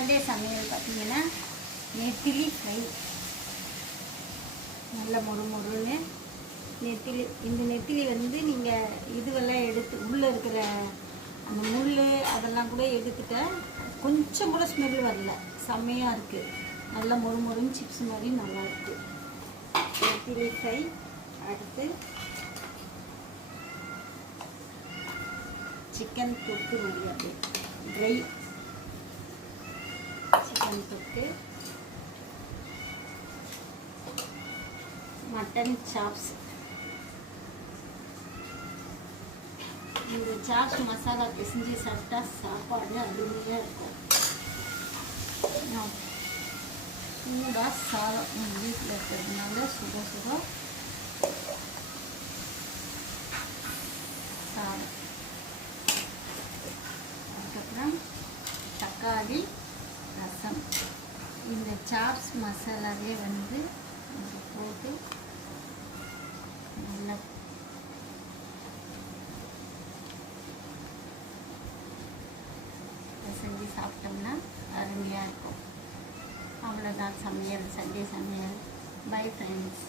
Sunday சமையல் பார்த்திங்கன்னா நெத்திலி ஃப்ரை. நல்ல மொறுன்னு நெத்திலி. இந்த நெத்திலி வந்து நீங்கள் இதுவெல்லாம் எடுத்து உள்ளே இருக்கிற அந்த முள் அதெல்லாம் கூட எடுத்துட்டேன். கொஞ்சம் கூட ஸ்மெல் வரல, செம்மையாக இருக்குது. நல்லா மொறுன்னு சிப்ஸ் மாதிரி நல்லாயிருக்கு நெத்திலி ஃப்ரை. அடுத்து சிக்கன் தொக்கு மாதிரி அப்படி ட்ரை சிக்கன் தொக்கு. Mutton chops. இந்த சாப்ஸ் மசாலா பிசைஞ்சு சாப்பிட்டா சாப்பாடு அருமையாக இருக்கும். சூடாக சாதம் எங்கள் வீட்டில் இருக்கிறதுனால சுட சாதம். அதுக்கப்புறம் தக்காளி ரசம். இந்த சாப்ஸ் மசாலாவே வந்து போட்டு நல்லா செஞ்சு சாப்பிட்டோம்னா அருமையாக இருக்கும். அவ்வளோதான் சமையல், சண்டே சமையல். Bye friends.